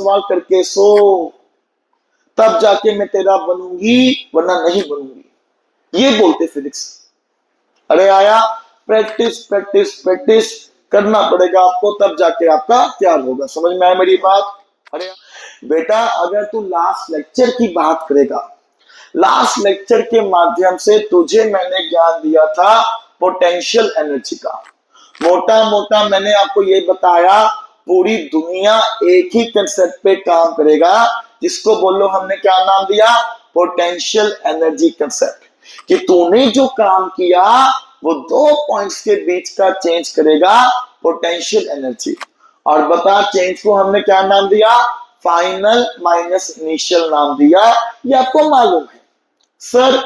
सवाल करके सो, तब जाके मैं तेरा बनूंगी वरना नहीं बनूंगी। ये बोलते फिजिक्स। अरे आया, प्रैक्टिस प्रैक्टिस प्रैक्टिस करना पड़ेगा आपको, तब जाके आपका तैयार होगा। समझ में आया मेरी बात? अरे बेटा, अगर तू लास्ट लेक्चर की बात करेगा, लास्ट लेक्चर के माध्यम से तुझे मैंने ज्ञान दिया था पोटेंशियल एनर्जी का। मोटा मोटा मैंने आपको ये बताया, पूरी दुनिया एक ही कंसेप्ट पे काम करेगा, जिसको बोलो हमने क्या नाम दिया, पोटेंशियल एनर्जी कंसेप्ट। कि तूने जो काम किया वो 2 पॉइंट्स के बीच का चेंज करेगा पोटेंशियल एनर्जी। और बता, चेंज को हमने क्या नाम दिया, फाइनल माइनस इनिशियल नाम दिया। ये आपको मालूम है। सर,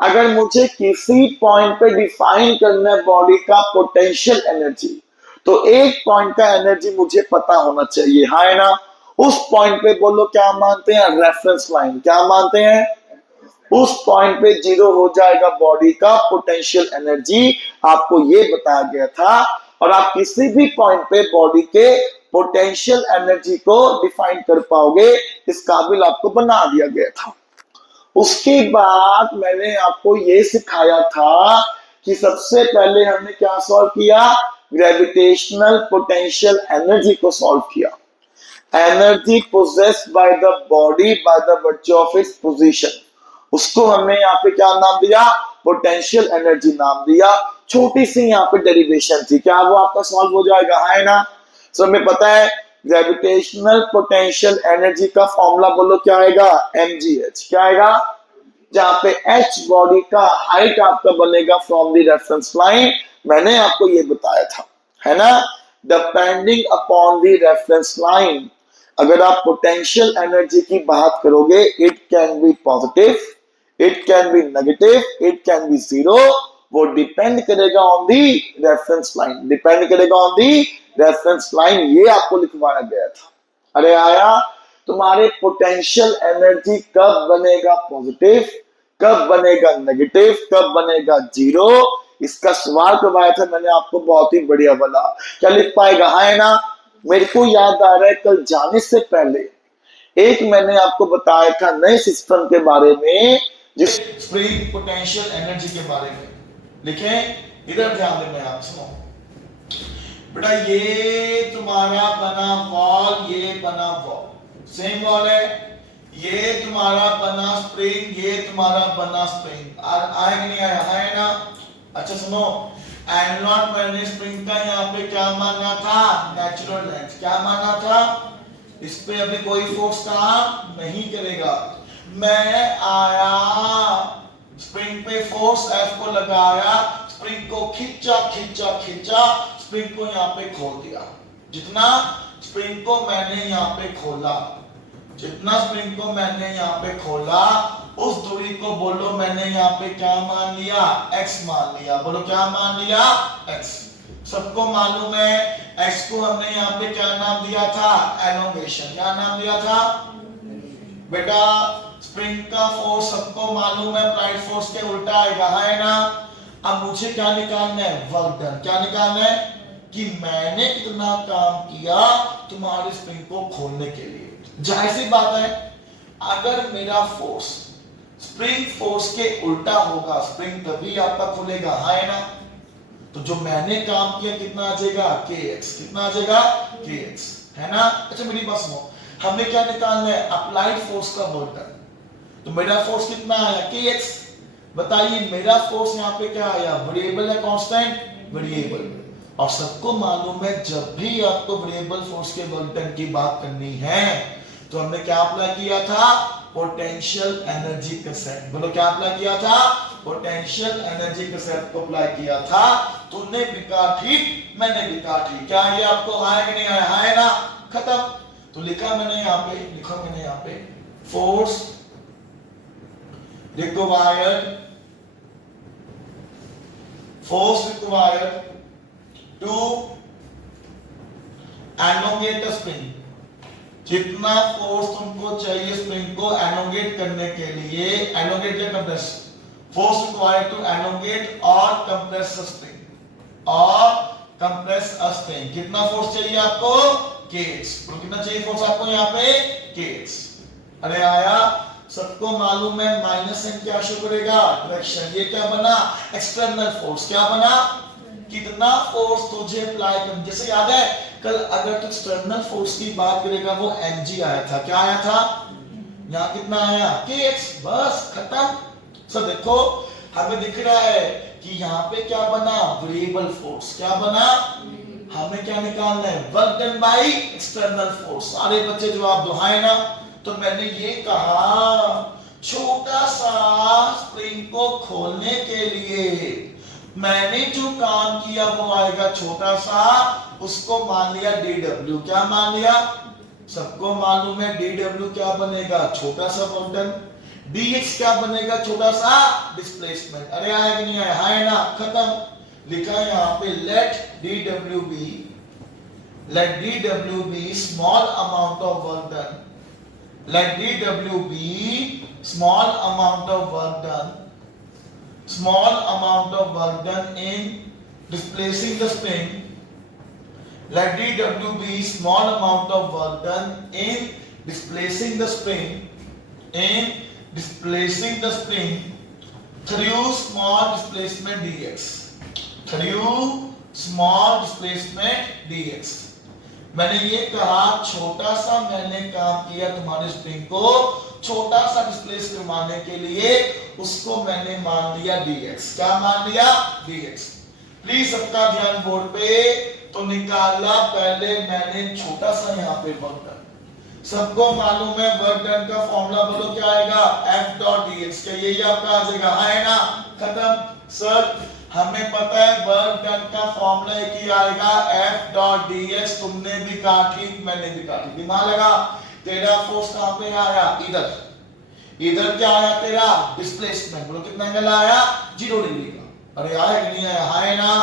अगर मुझे किसी पॉइंट पे डिफाइन करना है बॉडी का पोटेंशियल एनर्जी, तो एक पॉइंट का एनर्जी मुझे पता होना चाहिए, हाँ है ना? उस पॉइंट पे बोलो क्या मानते हैं, रेफरेंस लाइन। क्या मानते हैं? उस पॉइंट पे 0 हो जाएगा बॉडी का पोटेंशियल एनर्जी, आपको ये बताया गया था। और आप किसी भी पॉइंट पे बॉडी के पोटेंशियल एनर्जी को डिफाइन कर पाओगे, इस काबिल आपको बना दिया गया था। उसके बाद मैंने आपको ये सिखाया था कि सबसे पहले हमने क्या सॉल्व किया, ग्रेविटेशनल पोटेंशियल एनर्जी को सॉल्व किया। Energy possessed by the body by the virtue of its position, उसको हमने यहाँ पे क्या नाम दिया, पोटेंशियल एनर्जी नाम दिया। छोटी सी यहाँ पे डेरिवेशन थी, क्या वो आपका सॉल्व हो जाएगा, है ना? सब में पता है ग्रेविटेशनल पोटेंशियल एनर्जी का फॉर्मूला बोलो क्या आएगा, mgh। क्या आएगा? जहां पे h बॉडी का हाइट आपका बनेगा फ्रॉम द रेफरेंस लाइन, मैंने आपको ये बताया था, है ना? Depending upon the reference line, अगर आप पोटेंशियल एनर्जी की बात करोगे, it can be positive, it can be negative, it can be zero. वो डिपेंड करेगा on the reference line, depend करेगा ऑन दी रेफरेंस लाइन। ये आपको लिखवाया गया था। अरे आया, तुम्हारे पोटेंशियल एनर्जी कब बनेगा पॉजिटिव, कब बनेगा नेगेटिव, कब बनेगा जीरो, इसका सवाल करवाया था मैंने आपको, बहुत ही बढ़िया वाला। क्या लिख पाएगा, है ना? मेरे को याद आ रहा है, कल जाने से पहले एक मैंने आपको बताया था नए सिस्टम के बारे में, जिस स्प्रिंग पोटेंशियल एनर्जी के बारे में। लिखें, इधर ध्यान देना आप, सुनो बेटा। ये तुम्हारा बना वॉल, ये बना वॉल, सेम वॉल है। ये तुम्हारा बना स्प्रिंग, ये तुम्हारा बना स्प्रिंग। आया कि नहीं आया, है ना? अच्छा सुनो, एनलॉट मैंने स्प्रिंग का यहाँ पे क्या माना था, नेचुरल लेंथ। क्या माना था? इस पे अभी कोई फोर्स काम नहीं करेगा। मैं आया, स्प्रिंग पे फोर्स F को लगाया, स्प्रिंग को खींचा खींचा खींचा, स्प्रिंग को यहाँ पे खोल दिया। जितना स्प्रिंग को मैंने यहाँ पे खोला, जितना स्प्रिंग को मैंने यहाँ पे खोला, उस दूरी को बोलो मैंने यहाँ पे क्या मान लिया, x मान लिया। बोलो क्या मान लिया, x। सबको मालूम है x को हमने यहाँ पे क्या नाम दिया था, एलोंगेशन। क्या नाम दिया था बेटा? स्प्रिंग का फोर्स सबको मालूम है, अप्लाइड फोर्स के उल्टा आएगा, है ना? अब मुझे क्या निकालना है, वर्क डन। क्या निकालना है कि मैंने कितना काम किया तुम्हारे स्प्रिंग को खोलने के लिए। जाहिर सी बात है, अगर मेरा फोर्स स्प्रिंग फोर्स के उल्टा होगा, स्प्रिंग तभी आपका खुलेगा, है ना? तो जो मैंने काम किया कितना आ जाएगा, kx। कितना आ जाएगा, kx, है ना? अच्छा मेरी बात सुनो, हमें क्या निकालना है, अप्लाइड फोर्स का वर्क डन। तो मेरा फोर्स कितना आया, kx। बताइए मेरा फोर्स यहाँ पे क्या आया, वेरिएबल है कांस्टेंट, वेरिएबल। और सबको मालूम है जब भी आपको वेरिएबल फोर्स के वर्क डन की बात करनी है, तो हमने क्या अप्लाई किया था, पोटेंशियल एनर्जी कंसेप्ट। बोलो क्या अप्लाई किया था, पोटेंशियल एनर्जी कंसेप्ट को अप्लाई किया था। तूने भी कहा ठीक, मैंने भी कहा ठीक। क्या ये आपको आया कि नहीं आया, है ना? खत्म। तो लिखा मैंने यहाँ पे, लिखा मैंने यहाँ पे, force required, force required to elongate a spring. जितना फोर्स तुमको चाहिए स्प्रिंग को एलोंगेट करने के लिए, एलोंगेट या compress, force required to elongate और कंप्रेस अ स्प्रिंग, और कंप्रेस अ स्प्रिंग। कितना फोर्स चाहिए आपको, kx। तो कितना चाहिए फोर्स आपको यहाँ पे kx। अरे आया, सबको मालूम है माइनस एन क्या शो करेगा डायरेक्शन। ये क्या बना एक्सटर्नल फोर्स। क्या बना, कितना फोर्स तुझे अप्लाई कर, जैसे याद है कल अगर तू एक्सटर्नल फोर्स की बात करेगा वो mg आया था। क्या आया था, यहाँ कितना आया kx, बस खत्म। सो देखो हमें दिख रहा है कि यहाँ पे क्या बना वेरिएबल फोर्स। क्या बना, हमें क्या निकालना है work done by external force. सारे बच्चे जवाब दो हां ना। तो मैंने ये कहा छोटा सा स्प्रिंग को खोलने के लिए मैंने जो काम किया वो आएगा छोटा सा, उसको मान लिया dw। क्या मान लिया, सबको मालूम है dw क्या बनेगा छोटा सा वर्क डन, dx क्या बनेगा छोटा सा डिस्प्लेसमेंट। अरे आया कि नहीं आया, है ना, खत्म। लिखा है यहाँ पे let dw be small amount of work done, let dw be small amount of work done, small amount of work done in displacing the spring, let dw be small amount of work done in displacing the spring, in displacing the spring through small displacement dx, through small displacement dx। मैंने ये कहा छोटा सा मैंने काम किया तुम्हारे spring को छोटा सा डिस्प्लेस करवाने के लिए, उसको मैंने मान लिया dx। क्या मान लिया dx। प्लीज सबका ध्यान बोर्ड पे। तो निकाला पहले मैंने छोटा सा यहाँ पे वर्क डन। सबको मालूम है वर्क डन का फॉर्मूला बोलो क्या आएगा f डॉट dx। क्या यही आपका आ जाएगा, है ना, खत्म। सर हमें पता है वर्क डन का फॉर्मूला एक ही आएगा f डॉट ds। तुमने भी काटी मैंने भी काटी, दिमाग लगा। तेरा फोर्स कहां पे आया, इधर, इधर क्या आया तेरा डिस्प्लेसमेंट। बोलो कितना एंगल आया 0 डिग्री का। अरे आया कि नहीं आया, है ना।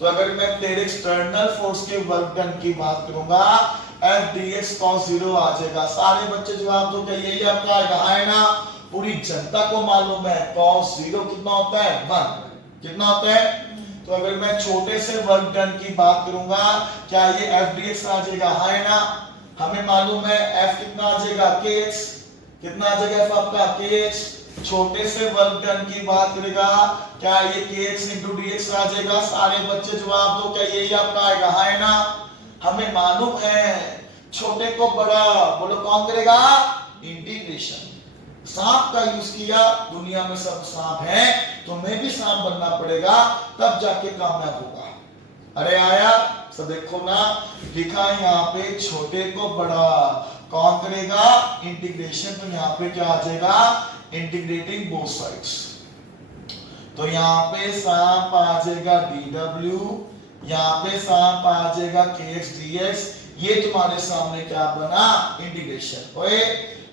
तो अगर मैं तेरे एक्सटर्नल फोर्स के वर्क डन की बात करूंगा f dx cos 0 आ जाएगा। सारे बच्चे जवाब दो, क्या यही आपका आएगा, है ना। पूरी जनता को मालूम है cos 0 कितना होता है 1, कितना होता है। तो अगर मैं छोटे से वर्क डन की बात करूंगा क्या ये f dx आ जाएगा, है ना। हमें मालूम है f कितना आ जाएगा kx, कितना आ जाएगा f आपका kx। छोटे से वर्क डन की बात करेगा क्या ये kx into dx आ जाएगा। सारे बच्चे जवाब दो, क्या यही आपका आएगा, है ना। हमें मालूम है छोटे को बड़ा बोलो कौन करेगा, इंटीग्रेशन। सांप का यूज किया, दुनिया में सब सांप हैं, तुम्हें भी सांप बनना पड़ेगा तब जाके कामयाब होगा। अरे आया, सब देखो ना, लिखा है यहाँ पे छोटे को बड़ा कौन करेगा, इंटीग्रेशन। तो यहाँ पे क्या आ जाएगा, इंटीग्रेटिंग बोथ साइड्स। तो यहाँ पे सांप आ जाएगा dw, यहाँ पे सांप आ जाएगा kx dx। ये तुम्हारे सामने क्या बना, इंटीग्रेशन। ओए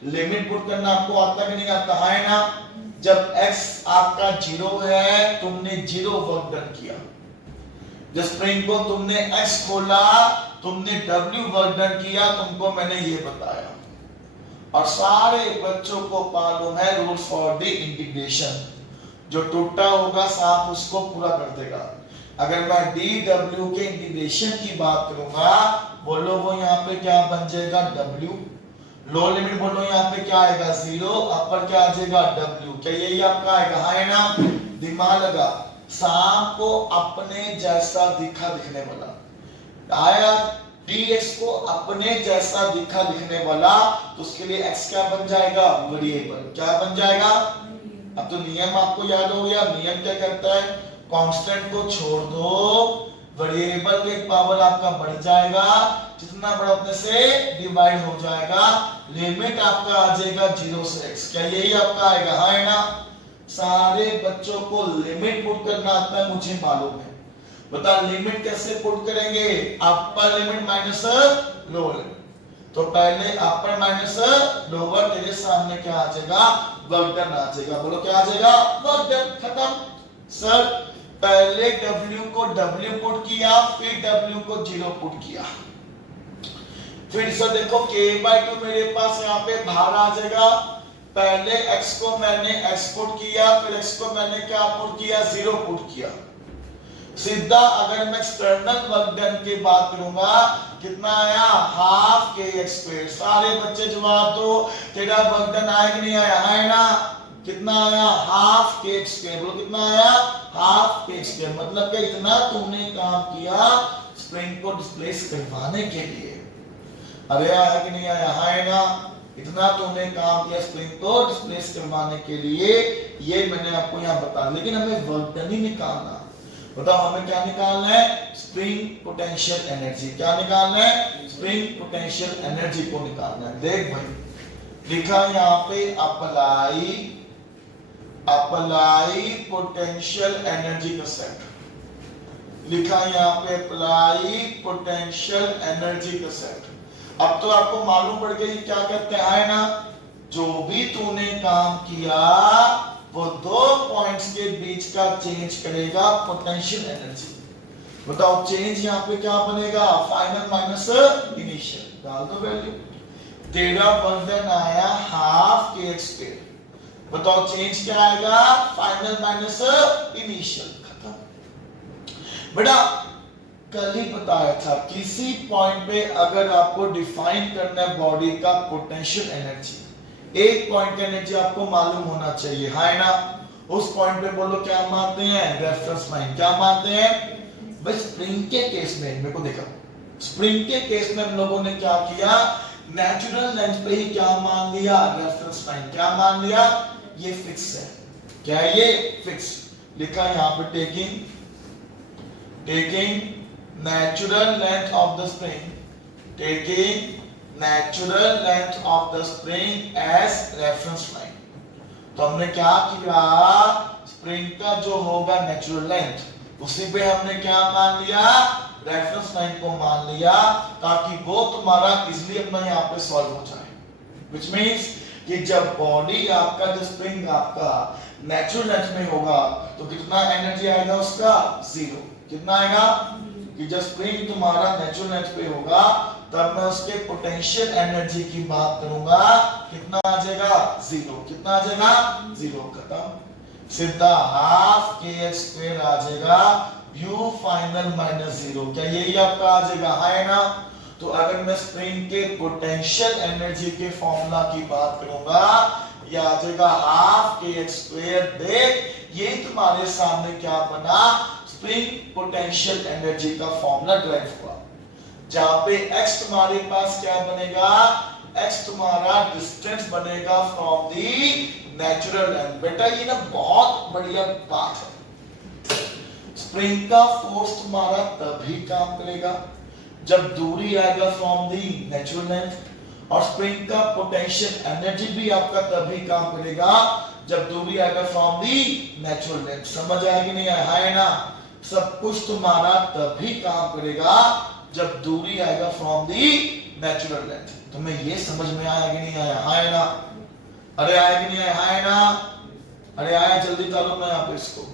लिमिट पुट करना आपको आता कि नहीं आता, है ना। जब x आपका 0 है तुमने 0 वर्क डन किया। जब स्प्रिंग को तुमने x खोला तुमने w वर्क डन किया, तुमको मैंने ये बताया। और सारे बच्चों को मालूम है रूल फॉर द इंटीग्रेशन। जो टूटा होगा सांप उसको पूरा कर देगा। अगर मैं dw के इंटीग्रेशन की बात करूंगा, बोलो वो यहाँ पे क्या बन जाएगा w। लो लिमिट बोलो यहाँ पे क्या आएगा 0, अपर क्या आ जाएगा w। क्या यही आपका आएगा, है ना। दिमाग लगा, सांप को अपने जैसा दिखने वाला आया, dx को अपने जैसा दिखने वाला, तो उसके लिए x क्या बन जाएगा, वेरिएबल। क्या बन जाएगा, अब तो नियम आपको याद हो गया। नियम क्या कहता है, कांस्टेंट को छोड़ दो, वेरिएबल का पावर आपका बढ़ जाएगा, जितना बड़ा उतने से डिवाइड हो जाएगा। लिमिट आपका आ जाएगा 0 से x। क्या यही आपका आएगा, है ना। सारे बच्चों को लिमिट पुट करना आता है, मुझे मालूम है। बता लिमिट कैसे पुट करेंगे, upper limit minus lower limit. तो पहले अपर माइनस लोअर, तेरे सामने क्या आ जाएगा, वर्क डन आ जाएगा। बोलो क्या आ जाएगा, वर्क डन। खत्म। सर पहले w को w पुट किया, फिर w को 0 पुट किया, फिर से देखो k/2 मेरे पास यहाँ पे बाहर आ जाएगा। पहले x को मैंने x पुट किया, फिर x को मैंने क्या पुट किया, 0 पुट किया। सीधा अगर मैं एक्सटर्नल वर्क डन की बात करूंगा कितना आया हाफ के एक्स स्क्वायर। सारे बच्चे जवाब दो, तेरा वर्क डन आया कि नहीं आया, है ना। कितना आया हाफ के एक्स स्क्वायर, बोलो कितना आया हाफ के एक्स स्क्वायर। मतलब कि इतना तुमने काम किया स्प्रिंग को डिस्प्लेस करवाने के लिए। अरे आया कि नहीं आया, है ना। इतना तुमने काम किया स्प्रिंग को डिस्प्लेस करवाने के लिए, ये मैंने आपको यहाँ बता। लेकिन हमें वर्क डन ही निकालना। बताओ हमें क्या निकालना है, स्प्रिंग पोटेंशियल एनर्जी। क्या निकालना है, स्प्रिंग पोटेंशियल एनर्जी को निकालना है। देख भाई लिखा यहाँ पे अप्लाई पोटेंशियल एनर्जी का सेट लिखा, यहाँ पे अप्लाई पोटेंशियल एनर्जी का सेट। अब तो आपको मालूम पड़ गया क्या कहते हैं ना, जो भी तूने काम किया वो दो पॉइंट्स के बीच का चेंज करेगा पोटेंशियल एनर्जी। बताओ चेंज यहाँ पे क्या बनेगा, फाइनल माइनस इनिशियल। डाल दो वैल्यू, तेरा वर्क डन आया हाफ के एक्स स्क्वायर। बताओ चेंज क्या आएगा, फाइनल माइनस इनिशियल। खत्म बेटा। कल ही बताया था किसी पॉइंट पे अगर आपको डिफाइन करना है बॉडी का पोटेंशियल एनर्जी, एक पॉइंट का एनर्जी आपको मालूम होना चाहिए, है ना। उस पॉइंट पे बोलो क्या मानते हैं, रेफरेंस लाइन। क्या मानते हैं भाई, स्प्रिंग के केस में मेरे को देखा, स्प्रिंग के केस में हम लोगों ने क्या किया, नेचुरल लेंथ पे ही क्या मान लिया, रेफरेंस लाइन। क्या मान लिया, ये फिक्स है। क्या है ये, फिक्स। लिखा यहाँ पे taking natural length of the spring, taking natural length of the spring as reference line। तो हमने क्या किया, स्प्रिंग का जो होगा नेचुरल लेंथ उसी पे हमने क्या मान लिया, रेफरेंस लाइन को मान लिया, ताकि वो तुम्हारा इजीली अपना यहाँ पे सॉल्व हो जाए। which means कि जब बॉडी आपका, जो स्प्रिंग आपका नेचुरल लेंथ में होगा तो कितना एनर्जी आएगा उसका, जीरो। कितना आएगा, कि जब स्प्रिंग तुम्हारा नेचुरल लेंथ पे होगा तब मैं उसके पोटेंशियल एनर्जी की बात करूंगा, कितना आ जाएगा, जीरो। कितना आ जाएगा, जीरो। खत्म। सीधा हाफ के एक्स स्क्वायर आ जाएगा, यू फाइनल माइनस जीरो। क्या यही आपका आ जाएगा, है ना। तो अगर मैं स्प्रिंग के पोटेंशियल एनर्जी के फॉर्मूला की बात करूंगा, यह आ जाएगा हाफ के एक्स स्क्वायर। देख ये तुम्हारे सामने क्या बना, स्प्रिंग पोटेंशियल एनर्जी का फॉर्मूला ड्राइव हुआ, जहां पे x तुम्हारे पास क्या बनेगा, x तुम्हारा डिस्टेंस बनेगा फ्रॉम दी नेचुरल लेंथ। बेटा ये ना बहुत बढ़िया बात है। स्प्रिंग का फोर्स तुम्हारा तभी काम करेगा जब दूरी आएगा फ्रॉम दी नेचुरल लेंथ, और स्प्रिंग का पोटेंशियल एनर्जी भी आपका तभी काम करेगा जब दूरी आएगा फ्रॉम दी नेचुरल लेंथ। समझ आएगी नहीं, है ना। सब कुछ तुम्हारा तभी काम करेगा जब दूरी आएगा फ्रॉम दी नेचुरल लेंथ। तुम्हें ये समझ में आया कि नहीं आया, है ना। अरे आया कि नहीं आया, है ना। अरे आया, जल्दी करो मैं यहाँ पे इसको।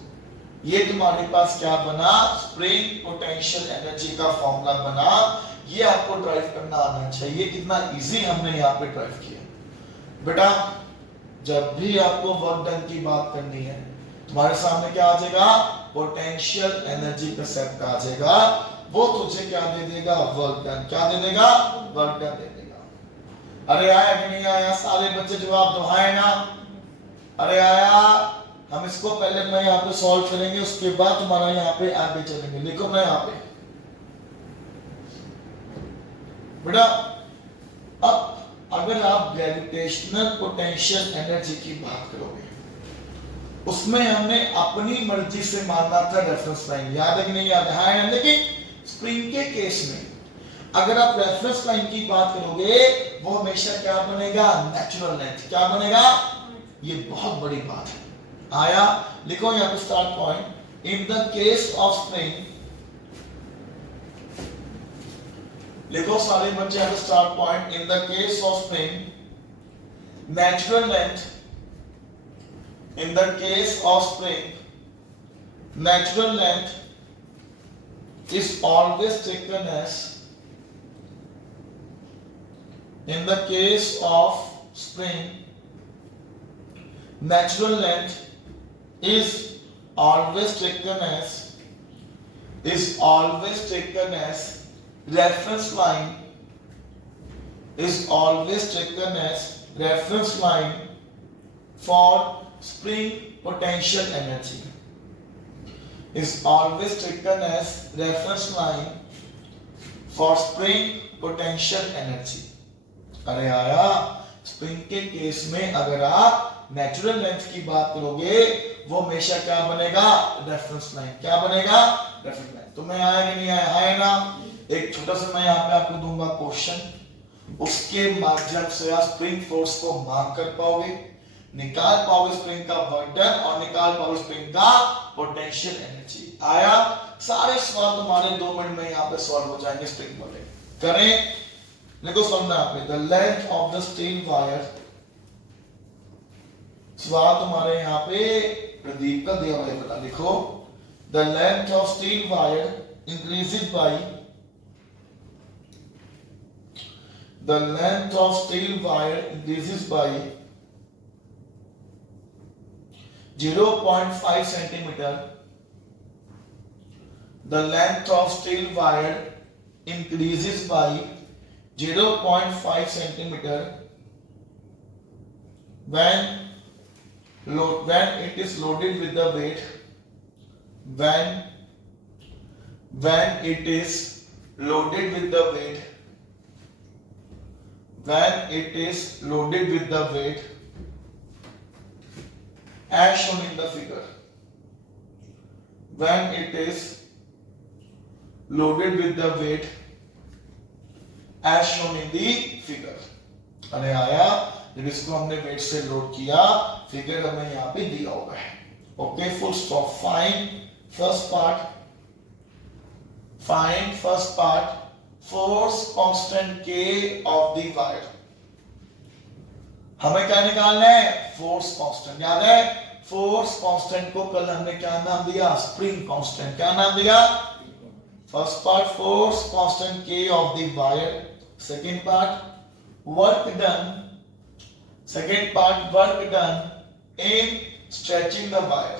ये तुम्हारे पास क्या बना, स्प्रिंग पोटेंशियल एनर्जी का फॉर्मूला बना। ये आपको ड्राइव करना आना चाहिए। कितना इजी हमने यहाँ पे ड्राइव किया। बेटा जब भी आपको वर्क डन की बात करनी है, तुम्हारे सामने क्या आ जाएगा, पोटेंशियल एनर्जी का सेट आ जाएगा। वो तुझे क्या दे देगा, वर्क डन। क्या दे देगा, वर्क डन दे देगा। अरे आया कि नहीं आया, सारे बच्चे जवाब दो, है ना। अरे आया। हम इसको पहले मैं यहाँ पे सॉल्व करेंगे, उसके बाद तुम्हारा यहाँ पे आगे चलेंगे। लिखो मैं यहाँ पे बेटा, अब अगर आप ग्रेविटेशनल पोटेंशियल एनर्जी की बात करोगे, उसमें हमने अपनी मर्जी से मानना था रेफरेंस लाइन। याद है कि नहीं याद है। लेकिन स्प्रिंग के केस में अगर आप रेफरेंस लाइन की बात करोगे, वो हमेशा क्या बनेगा, नेचुरल लेंथ। क्या बनेगा, ये बहुत बड़ी बात है। आया, लिखो यहाँ पे start point. In the case of spring, लिखो सारे बच्चे यहाँ पे start point. In the case of spring natural length, in the case of spring natural length is always taken as, in the case of spring natural length is always taken as reference line is always taken as reference line for spring potential energy, is always taken as reference line for spring potential energy। अरे आया, spring के case में अगर आप natural length की बात करोगे वो हमेशा क्या बनेगा, रेफरेंस लाइन। क्या बनेगा, रेफरेंस लाइन। तो मैं आया कि नहीं आया, आया ना। एक छोटा सा मैं यहाँ पे आपको दूंगा क्वेश्चन, उसके माध्यम से आप स्प्रिंग फोर्स को मार्क कर पाओगे, निकाल पाओगे स्प्रिंग का वर्क डन और निकाल पाओगे स्प्रिंग का पोटेंशियल एनर्जी। आया, सारे सवाल तुम्हारे 2 मिनट में यहाँ पे सॉल्व हो जाएंगे स्प्रिंग वाले। करें, देखो समझना यहाँ पे, the length of the steel wire, सवाल तुम्हारे यहाँ पे प्रदीप का दिया हुआ है, बता लिखो, the length of steel wire increases by, the length of steel wire increases by 0.5 centimeter, the length of steel wire increases by 0.5 centimeter when it is loaded with the weight, when it is loaded with the weight, when it is loaded with the weight as shown in the figure, when it is loaded with the weight as shown in the figure। अरे आया, जब इसको हमने wait से load किया, figure हमें यहाँ पे दिया हुआ है। Okay, full stop. Find first part force constant K of the wire. हमें क्या निकालना है, फोर्स कांस्टेंट। याद है, फोर्स कांस्टेंट को कल हमने क्या नाम दिया, स्प्रिंग कांस्टेंट। क्या नाम दिया, first part force constant K of the wire, second part work done in stretching the wire,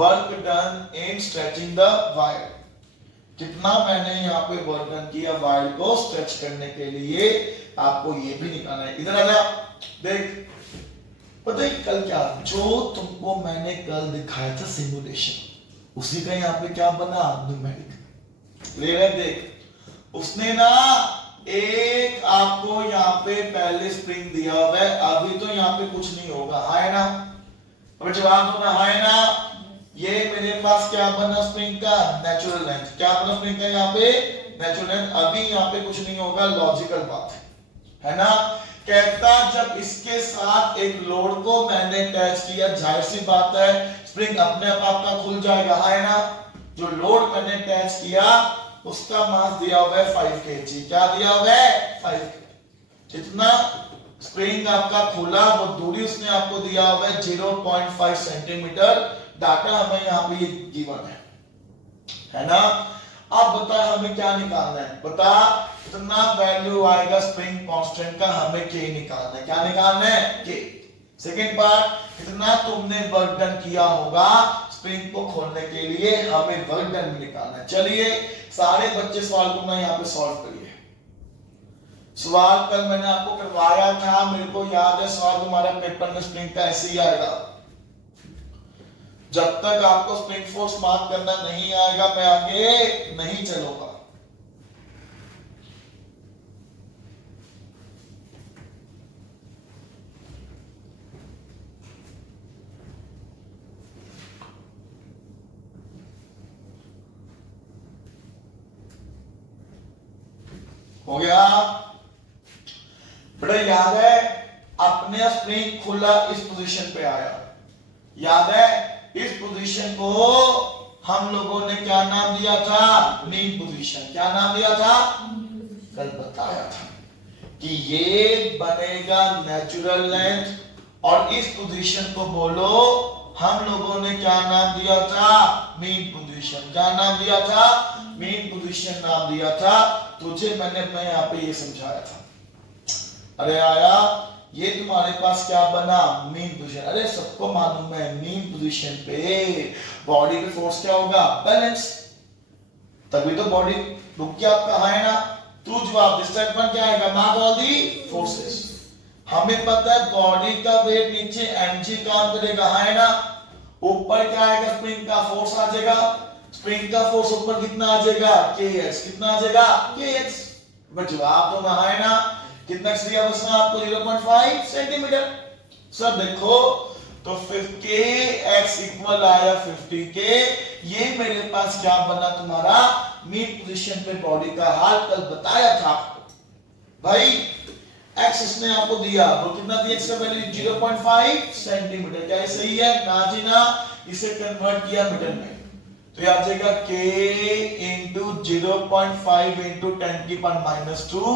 work done in stretching the wire. कितना मैंने यहाँ पे वर्क डन किया वायर को स्ट्रेच करने के लिए, आपको ये भी निकालना है। इधर आ जा, देख, पता है कल क्या, जो तुमको मैंने कल दिखाया था सिमुलेशन, उसी का यहाँ पे क्या बना, न्यूमेरिक। ले रहे, देख, उसने ना एक आपको यहाँ पे पहले स्प्रिंग दिया हुआ है, अभी तो यहाँ पे कुछ नहीं होगा, है ना। अब जवाब दो ना, है ना। ये मेरे पास क्या बना स्प्रिंग का, नेचुरल लेंथ। क्या बना स्प्रिंग का यहाँ पे, नेचुरल लेंथ। अभी यहाँ पे कुछ नहीं होगा, लॉजिकल बात है ना। कहता जब इसके साथ एक लोड को मैंने अटैच किया, जाहिर सी बात है स्प्रिंग अपने आप आपका खुल जाएगा, है ना। जो लोड मैंने अटैच किया उसका मास दिया हुआ है 5 kg। क्या दिया हुआ है, 5 kg। जितना स्प्रिंग आपका खुला वो दूरी उसने आपको दिया हुआ है 0.5 सेंटीमीटर। डाटा हमें यहाँ पे ये गिवन है ना। अब बता हमें क्या निकालना है, बता कितना वैल्यू आएगा स्प्रिंग कांस्टेंट का, हमें K निकालना है। क्या निकालना है, K। सेकंड पार्ट, कितना तुमने वर्क डन किया होगा स्प्रिंग को खोलने के लिए, हमें वर्क डन भी निकालना है। चलिए सारे बच्चे सवाल को मैं यहाँ पे सॉल्व करिए। सवाल कल मैंने आपको करवाया था, मेरे को याद है, सवाल तुम्हारा पेपर में स्प्रिंग का ऐसे ही आएगा। जब तक आपको स्प्रिंग फोर्स मार्क करना नहीं आएगा, मैं आगे नहीं चलूंगा। हो गया बेटा, याद है अपने स्प्रिंग खुला इस पोजीशन पे आया, याद है इस पोजीशन को हम लोगों ने क्या नाम दिया था, मीन पोजीशन। क्या नाम दिया था, कल बताया था कि ये बनेगा नेचुरल लेंथ, और इस पोजीशन को बोलो हम लोगों ने क्या नाम दिया था, मीन पोजीशन। क्या नाम दिया था, मीन पोजीशन नाम दिया था। तुझे मैंने अपने यहाँ पे ये समझाया था। अरे आया, ये तुम्हारे पास क्या बना, मीन पोजीशन। अरे सबको मालूम है मीन पोजीशन पे बॉडी पे फोर्स क्या होगा, बैलेंस। तभी तो बॉडी रुक के आप कहा है ना। तू जवाब दिस स्टेटमेंट क्या आएगा, मार्क ऑल दी फोर्सेस। हमें पता है बॉडी का वेट नीचे mg काम करेगा है ना, ऊपर क्या आएगा, स्प्रिंग का फोर्स आ जाएगा, स्प्रिंग का फोर्स ऊपर कितना आ जाएगा, kx, कितना आ जाएगा kx। जवाब तो ना है ना, कितना दिया उसने आपको 0.5 सेंटीमीटर। सर देखो तो फिर kx इक्वल आया 50 के, ये मेरे पास क्या बना तुम्हारा मीड पोजीशन पे बॉडी का हाल कल बताया था आपको भाई। x इसने आपको दिया, वो कितना दिया, x का वैल्यू 0.5 सेंटीमीटर, क्या ये सही है ना जी ना। इसे कन्वर्ट किया मीटर में तो ये आ जाएगा k इंटू 0.5 इंटू 10 की पावर माइनस 2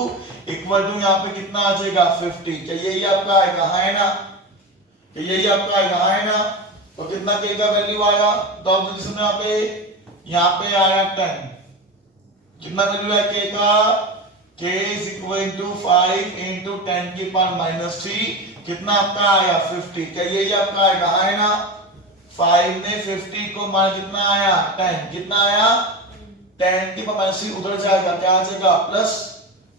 इक्वल टू यहाँ पे कितना आ जाएगा 50। क्या यही आपका आएगा है ना, क्या यही आपका आएगा है ना। तो कितना k का वैल्यू आया, तो अब यहाँ पे आया 10, कितना वैल्यू है k का, k is equal to 5 into 10 की पावर माइनस 3, कितना आपका आया 50। क्या यही आपका आएगा है ना। 5 ने 50 को मान कितना आया 10, कितना आया 10 की पावर माइनस 3 उधर जाएगा, क्या आ जाएगा प्लस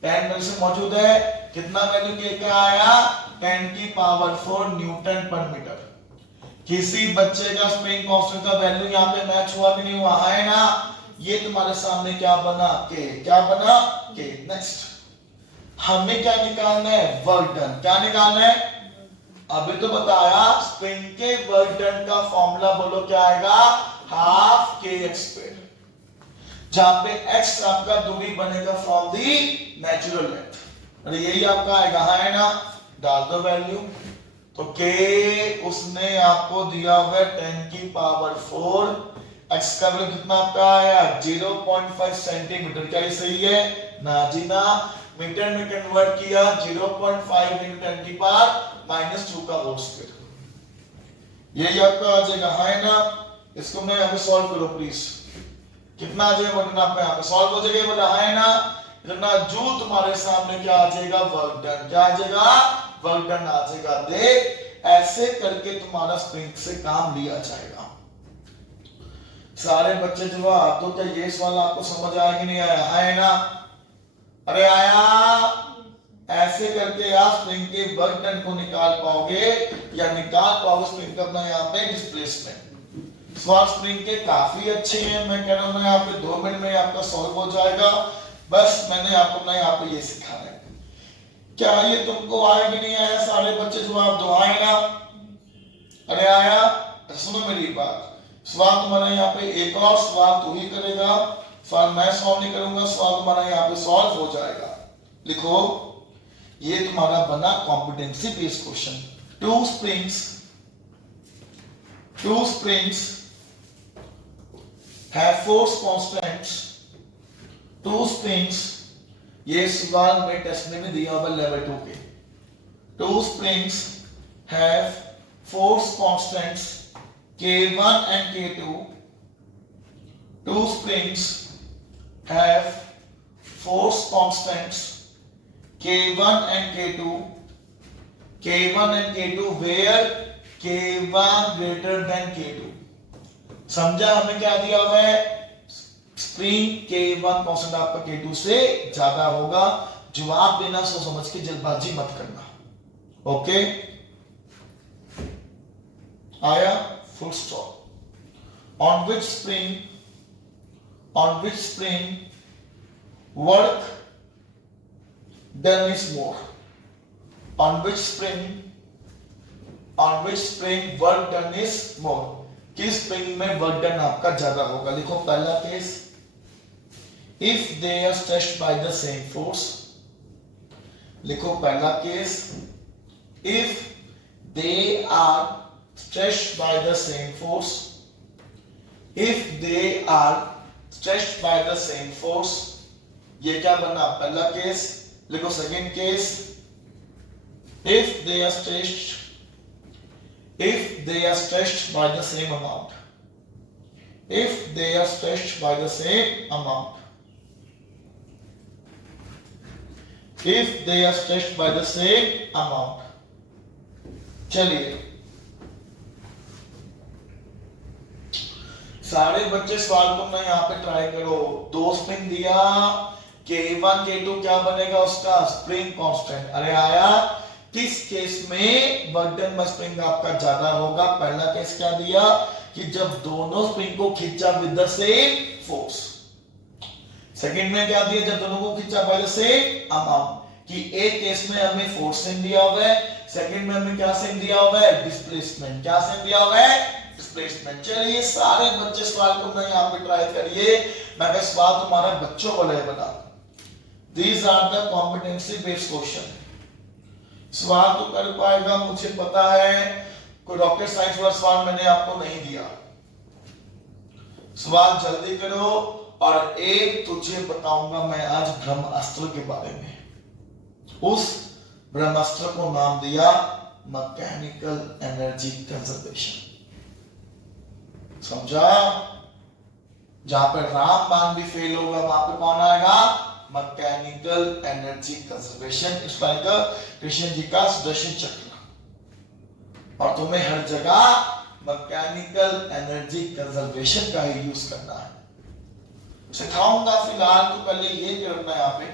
10 में से मौजूद है, कितना वैल्यू k का आया 10 की पावर 4 न्यूटन पर मीटर। किसी बच्चे का स्प्रिंग कांस्टेंट का वैल्यू यहाँ पे मैच हुआ कि नहीं हुआ है ना। ये तुम्हारे सामने क्या बना k, क्या बना k। नेक्स्ट हमें क्या निकालना है, वर्क डन। क्या निकालना है, अभी तो बताया स्प्रिंग के वर्क डन का फॉर्मूला बोलो क्या आएगा, हाफ kx स्क्वायर, जहां पे x आपका दूरी बनेगा फ्रॉम दी नेचुरल लेंथ। अरे यही आपका आएगा है ना, डाल दो वैल्यू। तो k उसने आपको दिया हुआ 10 की पावर 4, x का वैल्यू कितना आपका आया 0.5 सेंटीमीटर, क्या ये सही है ना जी ना। मीटर में कन्वर्ट किया 0.5 into 10 की पावर माइनस 2 का होल स्क्वायर, यही आपका आ जाएगा है ना। इसको मैं यहाँ पे सॉल्व करो प्लीज, कितना आ जाएगा बटन आपका यहाँ पे सॉल्व हो जाएगा, बोला है ना। इतना जूल तुम्हारे सामने क्या आ जाएगा, वर्क डन, क्या आ जाएगा वर्क डन आ जाएगा। देख ऐसे करके तुम्हारा स्प्रिंग से काम लिया जाएगा। सारे बच्चे जवाब तो क्या ये सवाल आपको समझ आया कि नहीं आया है ना। अरे आया, ऐसे करके आप स्प्रिंग के वर्क डन को निकाल पाओगे या निकाल पाओगे स्प्रिंग करना यहाँ पे डिस्प्लेसमेंट। सवाल स्प्रिंग के काफी अच्छे हैं, मैं कह रहा हूँ यहाँ पे 2 मिनट में आपका सॉल्व हो जाएगा। बस मैंने आपको ना यहाँ पे ये सिखाना है। क्या ये तुमको आया कि नहीं आया, सारे बच्चे जवाब दो आए ना। अरे आया, सुनो मेरी बात, सवाल तुम्हारा यहाँ पे एक और सवाल तू ही करेगा, सवाल मैं सॉल्व नहीं करूंगा, सवाल तुम्हारा यहाँ पे सॉल्व हो जाएगा। लिखो ये तुम्हारा बना competency based question. Two springs have force constants, two springs, ये सवाल में टेस्ट में भी दिया हुआ लेवल 2 के। Two springs have force constants K1 and K2. Two springs have force constants K1 and K2. K1 and K2 where K1 greater than K2. समझा हमें क्या दिया हुआ है, स्प्रिंग K1 कांस्टेंट आपका K2 से ज्यादा होगा। जवाब देना सोच समझ के, जल्दबाजी मत करना। ओके आया, full stop. On which spring work done is more? On which spring work done is more? किस स्प्रिंग में वर्क डन आपका ज्यादा होगा। लिखो पहला case, if they are stretched by the same force। लिखो पहला case, if they are stretched by the same force, if they are stretched by the same force, ये क्या बना पहला केस। लिखो second case, if they are stretched by the same amount, if they are stretched by the same amount, if they are stretched by the same amount। चलिए सारे बच्चे सवाल तुम ना यहाँ पे ट्राई करो। दो स्प्रिंग दिया, K1 K2 क्या बनेगा उसका स्प्रिंग कांस्टेंट। अरे आया, किस केस में बर्डन में स्प्रिंग आपका ज्यादा होगा? पहला केस क्या दिया कि जब दोनों स्प्रिंग को खींचा with the same force. Second में क्या दिया? जब दोनों को खींचा बाय द सेम अमाउंट। कि एक केस में हमें फोर्स सेम दिया हुआ है, सेकंड में हमें क्या सेम दिया हुआ है? डिस्प्लेसमेंट। क्या सेम दिया हुआ है? डिस्प्लेसमेंट। चलिए सारे बच्चे सवाल को ना यहाँ पे ट्राई करिए। मैं कह सवाल तुम्हारा बच्चों को ले बना। These are the competency based question। सवाल तो कर पाएगा मुझे पता है, कोई रॉकेट साइंस वाला सवाल मैंने आपको नहीं दिया। सवाल जल्दी करो। और एक तुझे बताऊंगा मैं आज ब्रह्मास्त्र के बारे में। उस ब्रह्मास्त्र को नाम दिया मैकेनिकल एनर्जी कंजर्वेशन। समझा? जहां पर रामबाण भी फेल होगा वहां पे कौन आएगा? Mechanical energy conservation. इस टाइप का कृष्ण जी का सुदर्शन चक्र। और तुम्हें हर जगह मैकेनिकल एनर्जी कंजर्वेशन का ही यूज करना है। सिखाऊंगा, फिलहाल तो पहले ये करना है। यहाँ पे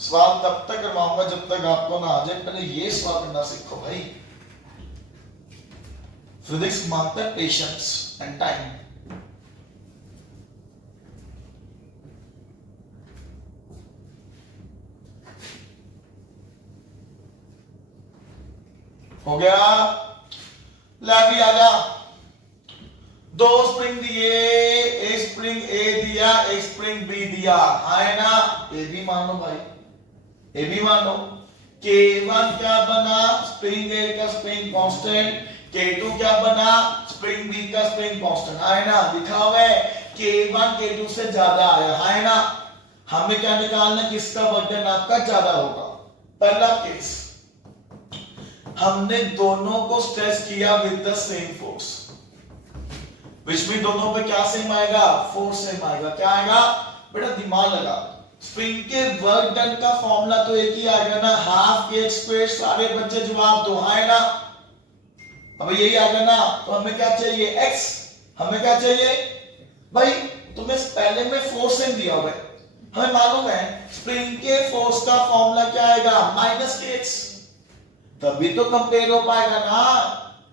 सवाल तब तक करवाऊंगा जब तक आपको ना आ जाए। पहले ये सवाल करना सीखो भाई। फिजिक्स मांगता है पेशेंस एंड टाइम। हो गया? ले भी आजा। दो स्प्रिंग दिए, एक स्प्रिंग ए दिया, एक स्प्रिंग बी दिया, है ना? ए भी मान लो भाई, ए भी मान लो। K1 क्या बना? स्प्रिंग ए का स्प्रिंग कांस्टेंट। K2 क्या बना? स्प्रिंग बी का स्प्रिंग कांस्टेंट, है ना? लिखा हुआ है K1 K2 से ज्यादा आया, है ना? हमें क्या निकालना, किसका वजन आपका ज्यादा होगा? पहला केस, हमने दोनों को स्ट्रेच किया विद द सेम फोर्स, विच में दोनों पे क्या सेम आएगा? फोर्स सेम आएगा। क्या आएगा बेटा? दिमाग लगा। स्प्रिंग के वर्क डन का फॉर्मूला तो एक ही आएगा ना, हाफ के स्क्वायर। सारे बच्चे जवाब दो, है ना? अब यही आएगा ना। तो हमें क्या चाहिए? x। हमें क्या चाहिए भाई? तुम्हें पहले में फोर्स सेम दिया हुआ है, हमें मालूम है स्प्रिंग के फोर्स का फॉर्मूला क्या आएगा? माइनस के x। तभी तो कंपेयर हो पाएगा ना।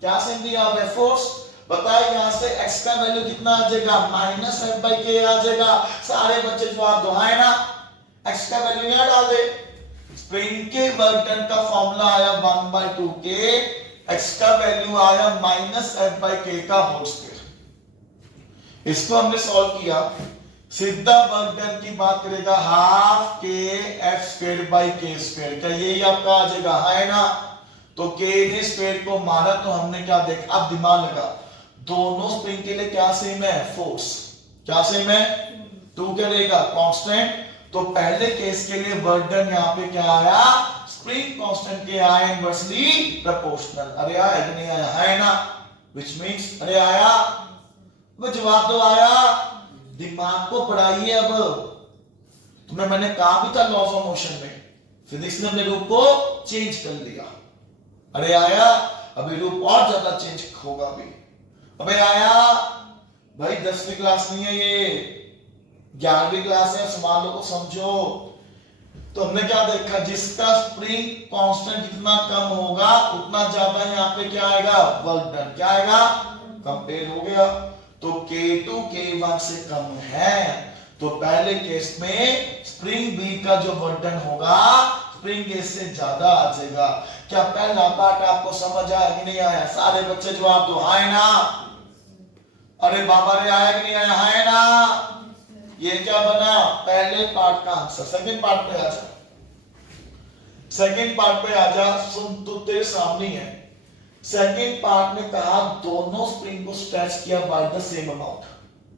क्या सेम दिया हुआ है? फोर्स। बताए यहां से x का वैल्यू कितना आ जाएगा? माइनस एफ बाई के आ जाएगा। सारे बच्चे जवाब दो, है ना? x का वैल्यू यहां डाल दे। स्प्रिंग के वर्क डन का फॉर्मूला आया 1/2 के, x का वैल्यू आया माइनस एफ बाई के का होल स्क्वायर। इसको हमने सॉल्व किया, सीधा वर्क डन की बात करेगा हाफ के एफ स्क्वायर बाई के स्क्वायर। क्या यही आपका आ जाएगा? है ना? तो के ने स्क्वायर को मारा तो हमने क्या देखा? अब दिमाग लगा, दोनों स्प्रिंग के लिए क्या सेम है? फोर्स। क्या सेम है? 2 क्या रहेगा? कांस्टेंट। तो पहले केस के लिए वर्क डन यहाँ पे क्या आया? स्प्रिंग कांस्टेंट के आया इनवर्सली प्रोपोर्शनल। अरे आया कि नहीं आया? है ना? व्हिच मींस अरे आया। वो जवाब तो आया। दिमाग को पढ़ाइए। अब तुम्हें मैंने कहा भी था लॉज ऑफ मोशन में, फिजिक्स ने अपने रूप को चेंज कर दिया। अरे आया। अभी रूप और ज्यादा चेंज होगा अभी। अबे आया भाई, 10वीं क्लास नहीं है ये, 11वीं क्लास है। सवालों को समझो। तो हमने क्या देखा? जिसका स्प्रिंग कांस्टेंट जितना कम होगा उतना ज्यादा यहाँ पे क्या आएगा? Work done. क्या आएगा? कंपेयर हो गया। तो K2 K1 से कम है, तो पहले केस में स्प्रिंग बी का जो वर्क डन होगा स्प्रिंग ए से ज्यादा आ जाएगा। क्या पहला पार्ट आपको समझ आया कि नहीं आया? सारे बच्चे जवाब दो, है ना? अरे बाबा रे, आया कि नहीं आया? है ना? ये क्या बना? पहले पार्ट का आंसर। सेकंड पार्ट पे आजा, सेकंड पार्ट पे आजा। सुन, तू तेरे सामने है। सेकंड पार्ट में कहा दोनों स्प्रिंग को स्ट्रेच किया बाय द सेम अमाउंट,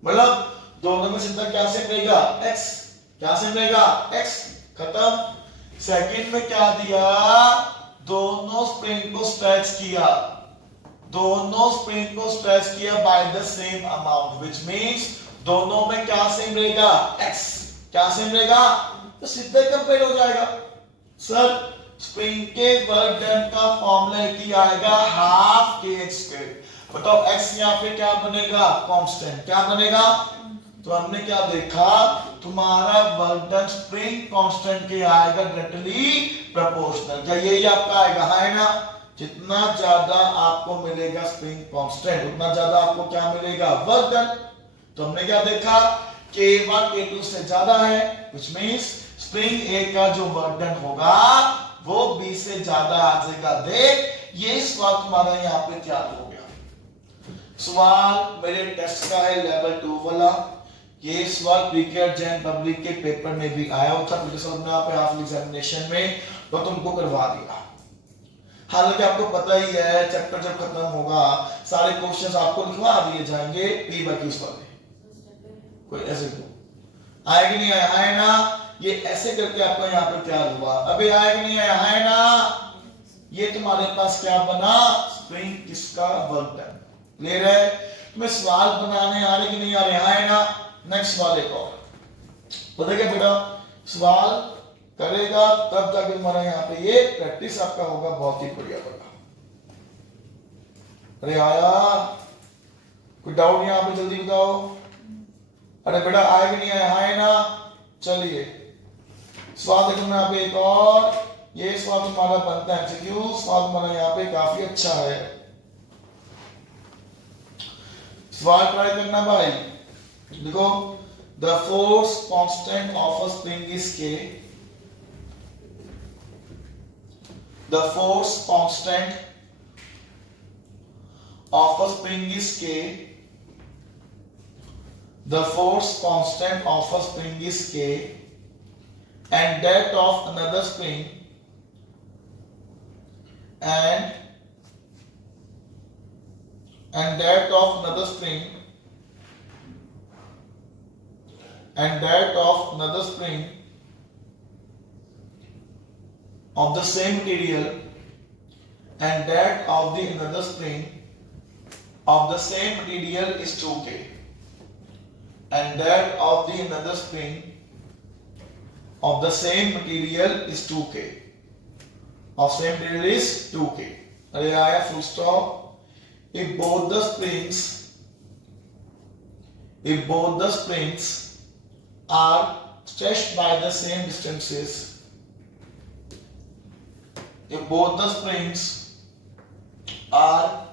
मतलब दोनों में से क्या सेम रहेगा? x। क्या सेम रहेगा? x। खत्म। सेकंड में क्या दिया? दोनों स्प्रिंग को स्ट्रेच किया, दोनों स्प्रिंग को स्ट्रेच किया by the same amount, which means दोनों में क्या सेम रहेगा? x। क्या सेम रहेगा? तो सीधे कंपेयर हो जाएगा। सर स्प्रिंग के वर्क डन का फॉर्मूला की आएगा हाफ के एक्स स्क्वायर। बताओ x यहाँ पे क्या बनेगा, कांस्टेंट। क्या बनेगा, तो हमने क्या देखा, तुम्हारा वर्क डन स्प्रिंग कांस्टेंट के आएगा डायरेक्टली प्रोपोर्शनल। क्या यही आपका आएगा, है ना। जितना ज्यादा आपको मिलेगा स्प्रिंग कांस्टेंट, उतना ज्यादा आपको क्या मिलेगा, वर्क डन। तो हमने क्या देखा, K1 K2 से ज्यादा है, which means स्प्रिंग A का जो वर्क डन होगा वो B से ज्यादा आ जाएगा। देख ये सवाल तुम्हारा यहाँ पे तैयार हो गया। सवाल मेरे टेस्ट का है लेवल 2 वाला। ये सवाल प्रीकेयर जैन पब्लिक के पेपर में भी आया होता, मुझे समझ में यहाँ पे हाफ एग्जामिनेशन में तो तुमको करवा दिया। हालांकि आपको पता ही है चैप्टर जब खत्म होगा सारे क्वेश्चंस आपको लिखवा दिए जाएंगे पी बाय क्यूज वाले। कोई ऐसे तो आया कि नहीं आया, है ना। ये ऐसे करके आपका यहाँ पे तैयार हुआ। अबे आया कि नहीं आया, है ना। ये तुम्हारे पास क्या बना, स्प्रिंग किसका, वर्क डन। क्लियर है। तुम्हें सवाल बनाने आ रहे कि नहीं आ रहे, है ना। नेक्स्ट सवाल एक और पता क्या बेटा, सवाल करेगा तब जाके तुम्हारा यहाँ पे ये प्रैक्टिस आपका होगा बहुत ही बढ़िया बेटा। अरे आया, कोई डाउट यहाँ पे जल्दी बताओ। अरे बेटा आया कि नहीं आया, है ना। चलिए सवाल देखो मैं यहाँ पे एक और, ये सवाल तुम्हारा बनता है एमसीक्यू। सवाल तुम्हारा यहाँ पे काफी अच्छा है, सवाल ट्राई करना भाई। देखो, the force constant of a spring is K। The force constant of a spring is K। The force constant of a spring is K and that of another spring and that of another spring and that of another spring of the same material and that of the another spring of the same material is 2K and that of the another spring of the same material is 2K of same material is 2K। अरे आया full stop। if both the springs are stretched by the same distances, if both the springs are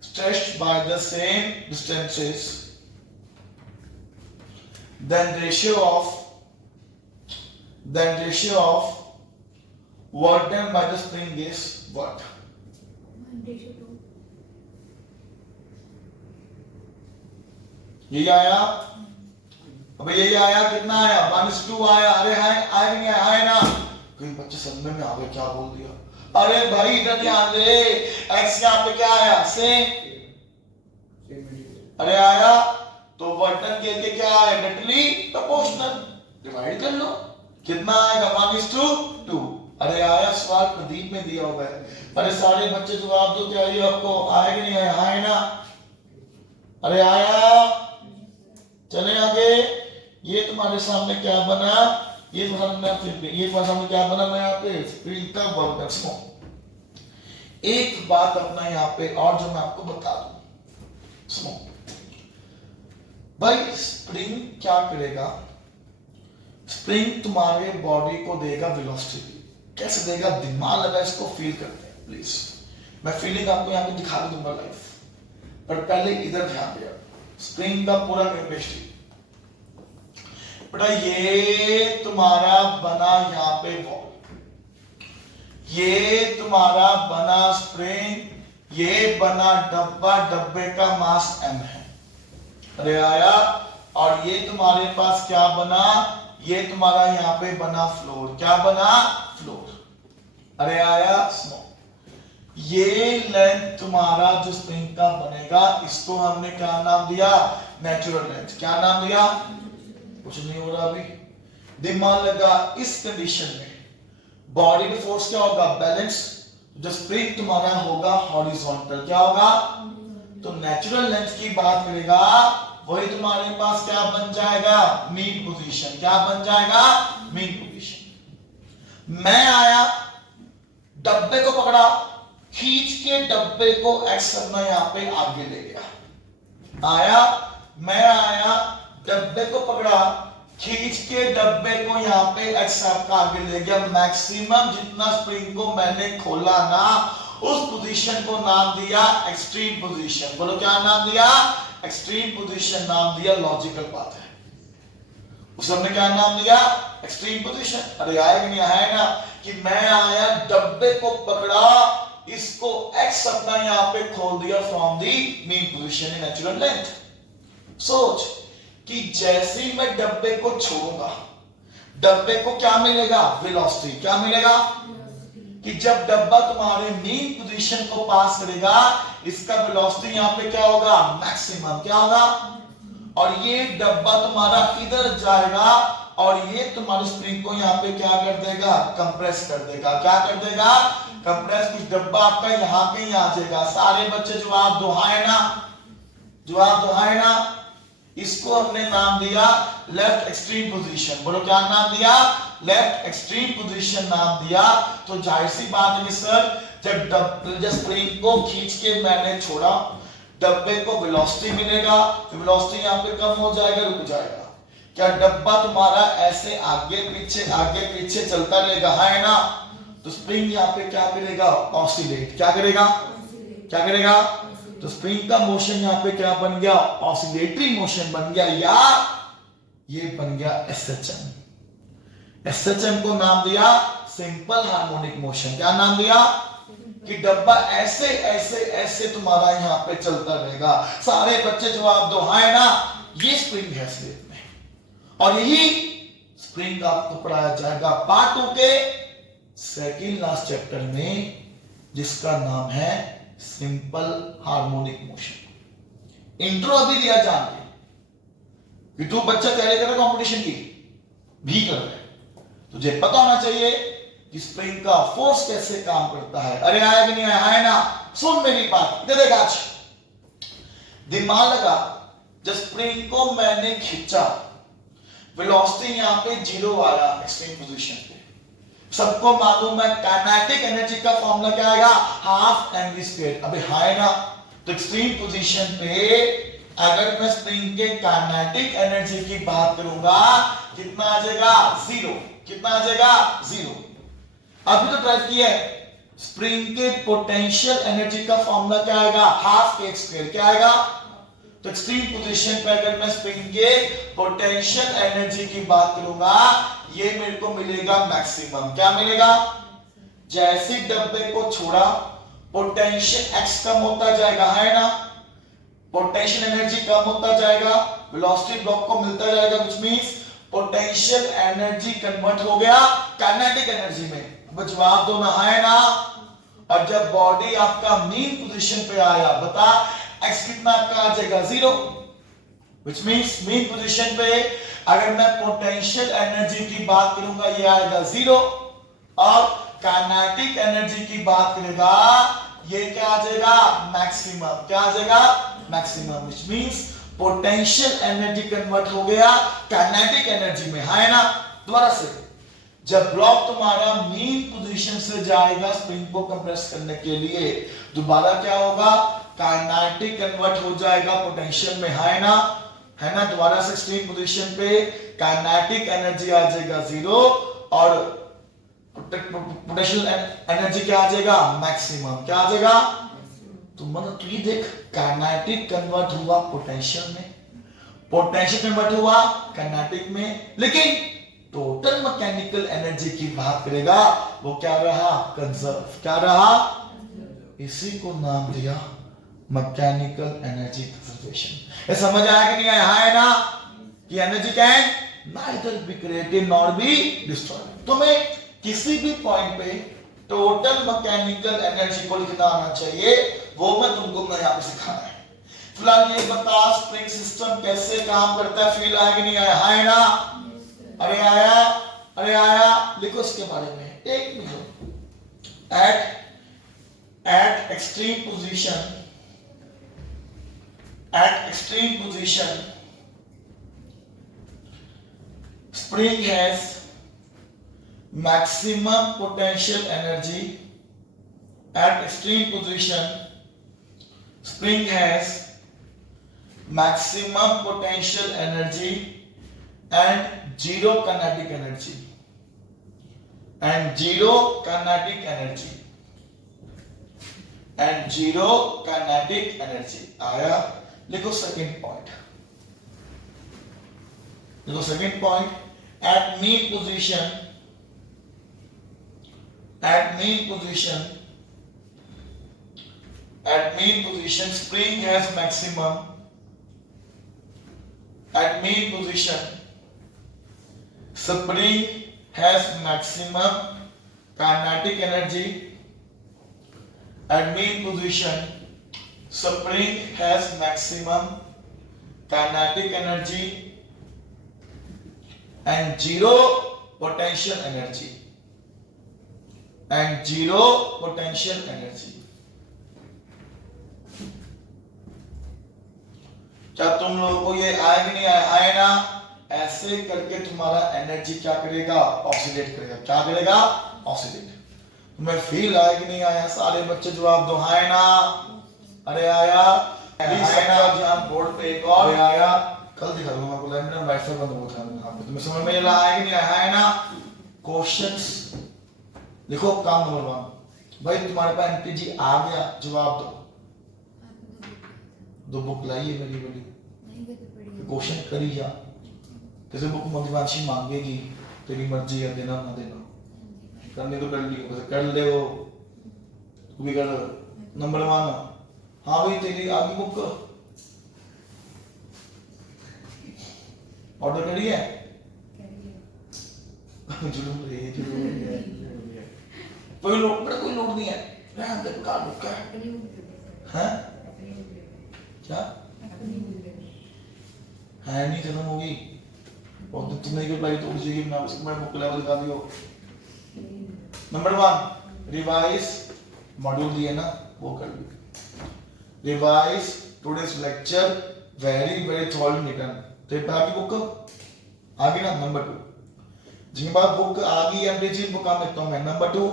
stretched by the same distances, then ratio of work done by the spring is what? 1:2। यही आया। अबे यही आया, कितना आया, -2 आया। अरे है आया नहीं आया, है ना। कई बच्चे समझ में आ गए क्या बोल दिया। अरे भाई इधर ध्यान दे, x यहाँ पे क्या आया, सेम। अरे आया तो वर्तन के क्या आया, डायरेक्टली प्रोपोर्शनल। डिवाइड कर लो, कितना आएगा, 1:2। अरे आया, सवाल प्रदीप में दिया हुआ है। अरे सारे बच्चे जवाब दो, क्या ये आपको आया कि नहीं आया, है ना। अरे आया, चले आगे। ये तुम्हारे सामने क्या बना, ये तुम्हारे सामने क्या बना, मैं यहाँ पे स्प्रिंग का वर्क डन। एक बात अपना यहाँ पे और जो मैं आपको बता दूं, सुनो भाई। स्प्रिंग क्या करेगा, स्प्रिंग तुम्हारे बॉडी को देगा वेलोसिटी। कैसे देगा, दिमाग लगा इसको फील करते हैं प्लीज। मैं फीलिंग आपको यहाँ पे दिखा दूंगा लाइव, पर पहले इधर ध्यान दिया। स्प्रिंग का पूरा केमिस्ट्री बेटा, ये तुम्हारा बना यहाँ पे बॉल, ये तुम्हारा बना स्प्रिंग, ये बना डब्बा, डब्बे का मास m है। अरे आया, और ये तुम्हारे पास क्या बना, ये तुम्हारा यहाँ पे बना फ्लोर। क्या बना, फ्लोर। अरे आया, स्नो। ये लेंथ तुम्हारा जो स्प्रिंग का बनेगा, इसको हमने क्या नाम दिया, नेचुरल लेंथ। क्या नाम दिया, कुछ नहीं हो रहा अभी, दिमाग लगा। इस कंडीशन में बॉडी पे फोर्स क्या होगा, बैलेंस। जो स्प्रिंग तुम्हारा होगा हॉरिजॉन्टल, क्या होगा, तो नेचुरल लेंथ की बात करेगा, वही तुम्हारे पास क्या बन जाएगा, मीन पोजीशन। क्या बन जाएगा, मीन पोजीशन। मैं आया, डब्बे को पकड़ा, खींच के डब्बे को एक्स अपना यहां पे आगे ले गया। आया, मैं आया, डब्बे को पकड़ा, खींच के डब्बे को यहां पे एक्स आपका आगे ले गया। मैक्सिमम जितना स्प्रिंग को मैंने खोला ना, उस पोजीशन को नाम दिया एक्सट्रीम पोजीशन। बोलो क्या नाम दिया? एक्सट्रीम पोजीशन नाम दिया। लॉजिकल बात है। उस हमने क्या नाम दिया? Extreme position. अरे आया कि नहीं आया ना, कि मैं आया, डब्बे को पकड़ा, इसको एक्स अपना यहां पे खोल दिया from the mean position in natural length. सोच कि जैसे ही मैं डब्बे को छोड़ूंगा, डब्बे को क्या मिलेगा? वेलोसिटी। क्या मिलेगा? कि जब डब्बा तुम्हारे मीन पोजीशन को पास करेगा, इसका वेलोसिटी यहां पे क्या होगा? मैक्सिमम। क्या होगा? और ये डब्बा तुम्हारा इधर जाएगा और ये तुम्हारे स्प्रिंग को यहां पे क्या कर देगा? कंप्रेस कर देगा। क्या कर देगा? कंप्रेस। कुछ डब्बा आपका यहां कहीं आ जाएगा। सारे बच्चे जवाब दोहाए ना, जवाब दोहाए ना। इसको हमने नाम दिया लेफ्ट एक्सट्रीम पोजीशन। बोलो क्या नाम दिया? लेफ्ट एक्सट्रीम पोजीशन नाम दिया। तो जाहिर सी बात है कि सर, जब स्प्रिंग को खींच के मैंने छोड़ा, डब्बे को वेलोसिटी मिलेगा, वेलोसिटी यहां पे कम हो जाएगा, रुक जाएगा। क्या डब्बा तुम्हारा ऐसे आगे पीछे चलता रहेगा? है ना? तो स्प्रिंग यहां पे क्या करेगा? ऑसिलेट। क्या करेगा? क्या करेगा? तो स्प्रिंग का मोशन यहां पे क्या बन गया? ऑसिलेटरी मोशन बन गया, या ये बन गया एसएचएम। एसएचएम को नाम दिया सिंपल हार्मोनिक मोशन। क्या नाम दिया? कि डब्बा ऐसे ऐसे ऐसे तुम्हारा यहां पे चलता रहेगा। सारे बच्चे जवाब दो, हाय ना। ये स्प्रिंग है स्लेट में, और यही स्प्रिंग आपको पढ़ाया जाएगा पार्ट 2 के सेकंड लास्ट चैप्टर में, जिसका नाम है सिंपल हार्मोनिक मोशन। इंट्रो अभी दिया जान के कि तू बच्चा तैयारी कर रहा है कंपटीशन की भी कर रहा है, तुझे पता होना चाहिए कि स्प्रिंग का फोर्स कैसे काम करता है। अरे आया कि नहीं आया? है ना? सुन मेरी बात, इधर देख। आज दिमाग लगा, जब स्प्रिंग को मैंने खींचा, वेलोसिटी यहां पे 0 आया एक्सट्रीम पोजीशन पे। सबको मालूम है काइनेटिक एनर्जी का फॉर्मूला क्या आएगा? Half mv square. अबे हाय ना, तो एक्सट्रीम पोजीशन पे अगर मैं स्प्रिंग के काइनेटिक एनर्जी की बात करूंगा, कितना आ जाएगा? 0। कितना आ जाएगा? 0। अभी तो ट्राई किया है। स्प्रिंग के पोटेंशियल एनर्जी का फॉर्मूला क्या आएगा? हाफ के स्क्वायर। क्या आएगा? तो एक्सट्रीम पोजीशन पे अगर मैं स्प्रिंग के पोटेंशियल एनर्जी की बात करूंगा, ये मेरे को मिलेगा मैक्सिमम। क्या मिलेगा? जैसे डब्बे को छोड़ा, पोटेंशियल एक्स कम होता जाएगा, है ना? पोटेंशियल एनर्जी कम होता जाएगा, वेलोसिटी ब्लॉक को मिलता जाएगा, which means potential energy convert हो गया काइनेटिक एनर्जी में। अब जवाब दो ना, है ना? और जब बॉडी आपका मीन पोजीशन पे आया, बता एक्स कितना आपका आ जाएगा? 0, व्हिच मींस मीन पोजीशन पे अगर मैं पोटेंशियल एनर्जी की बात करूंगा, ये आएगा 0, और काइनेटिक एनर्जी की बात करेगा, ये क्या आ जाएगा? मैक्सिमम। क्या आ जाएगा? Maximum, which means potential energy convert हो गया काइनेटिक एनर्जी में, है ना? दोबारा से, जब ब्लॉक तुम्हारा मीन पोजीशन से जाएगा स्प्रिंग को कंप्रेस करने के लिए, दोबारा क्या होगा? काइनेटिक कन्वर्ट हो जाएगा पोटेंशियल में, है ना? है ना? दोबारा से एक्सट्रीम पोजीशन पे काइनेटिक एनर्जी आ जाएगा 0, और पोटेंशियल एनर्जी क्या आ जाएगा? मैक्सिमम। क्या आ जाएगा? तो मतलब तू ये देख, काइनेटिक कन्वर्ट हुआ पोटेंशियल में, पोटेंशियल कन्वर्ट हुआ काइनेटिक में, लेकिन टोटल मैकेनिकल एनर्जी की बात करेगा, वो क्या रहा? कंजर्व। क्या रहा? इसी को नाम दिया मैकेनिकल एनर्जी कंजर्वेशन। ये समझ आया कि नहीं आया? है ना? कि energy can neither be created nor be destroyed. तुम्हें किसी भी पॉइंट पे टोटल मैकेनिकल एनर्जी को लिखना आना चाहिए, वो मैं तुमको यहां पे सिखाना है। फिलहाल ये बता, स्प्रिंग सिस्टम कैसे काम करता है? फील आया कि नहीं आया? है ना? अरे आया, अरे आया। लिखो इसके बारे में, एक लिखो। Eight extreme position spring has maximum potential energy at extreme position spring has maximum potential energy and zero kinetic energy and zero kinetic energy and zero kinetic energy आया। लिखो सेकंड पॉइंट, देखो second point at mean position spring has maximum at mean position spring has maximum kinetic energy at mean position spring has maximum kinetic energy and zero potential energy and zero potential energy। क्या तुम लोगों को ये आए कि नहीं आए ना? ऐसे करके तुम्हारा एनर्जी क्या करेगा? ऑक्सीडेट करेगा। क्या करेगा? ऑक्सीडेट। तुम्हें फील आया कि नहीं आया? सारे बच्चे जवाब दो, हाय ना? अरे आया। ध्यान बोर्ड पे एक और आया, कल दिखा दूंगा आपको, मेरा वाईफाई बंद हो था यहाँ पे। तुम्हें समझ में आया कि नहीं आया ना? क्वेश्चंस लिखो। काम नंबर 1, भाई तुम्हारे पास एनटीजी आ गया, जवाब दो। दो बुक लाइए मेरी वाली, क्वेश्चन करी जा। जैसे बुक मधुवांशी मांगेगी, तेरी मर्जी है देना ना देना, करने तो कर ली, कर ले वो भी कर। नंबर 1, हाँ भाई तेरी आगे बुक ऑर्डर करी है? जरूर है, जरूर है। कोई लोड नहीं है, रहने दे, कार बुक है। हैं? क्या है? नहीं खत्म होगी और तुमने क्यों लाई तोड़ जाएगी? मैं बुक लेवल दिखा दियो। नंबर 1 रिवाइज मॉड्यूल दिए ना, वो कर ली। Revise today's lecture very thoroughly return. तो पे आपकी बुक आ गई ना? नंबर 2 जिनके पास बुक आ गई एमडीजी बुक आ लिखता हूं मैं। Number 2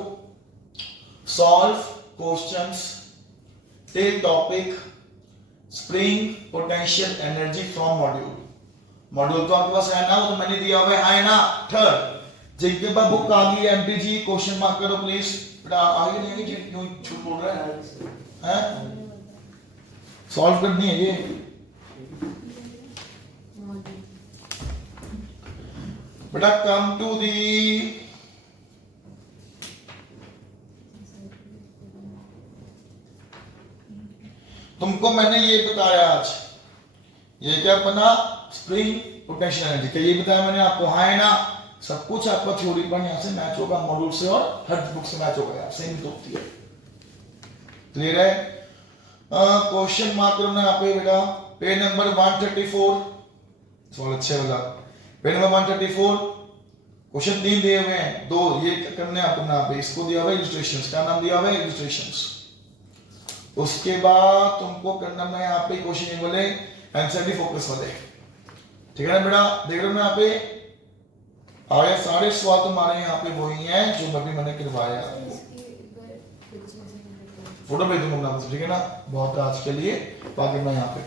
solve questions till topic spring potential energy from module तो आपके पास है ना? वो तो मैंने दिया हुआ है ना? थर्ड जिनके पास बुक आ गई एमडीजी क्वेश्चन मार्क करो प्लीज। बेटा आगे नहीं आएगी, क्यों छूट बोल रहा है? सॉल्व करनी है ये बेटा। कम टू दी तुमको मैंने ये बताया आज, ये क्या बना? स्प्रिंग पोटेंशियल एनर्जी का ये बताया मैंने आपको, है ना? सब कुछ आपका थ्योरी पर यहां से मैच होगा, मॉड्यूल से और हर बुक से मैच होगा, सेम तो होती है। क्लियर है? क्वेश्चन मार्क करना यहाँ पे बेटा। पेज नंबर 134 बहुत अच्छे वाला। पेज नंबर 134 क्वेश्चन 3 दिए हुए हैं, 2 ये करने आपको ना पे। इसको दिया हुआ है इलस्ट्रेशंस, क्या नाम दिया हुआ है? इलस्ट्रेशंस। उसके बाद तुमको करना मैं यहाँ पे क्वेश्चन ये बोले एनसीईआरटी फोकस वाले, ठीक है ना बेटा? देख रहे हो ना यहाँ पे आगे सारे सवाल तुम्हारे यहाँ पे वही हैं जो अभी मैंने करवाया आपको। फोटो भेज दूंगा, ठीक है ना? बहुत आज के लिए, बाकी मैं यहाँ पे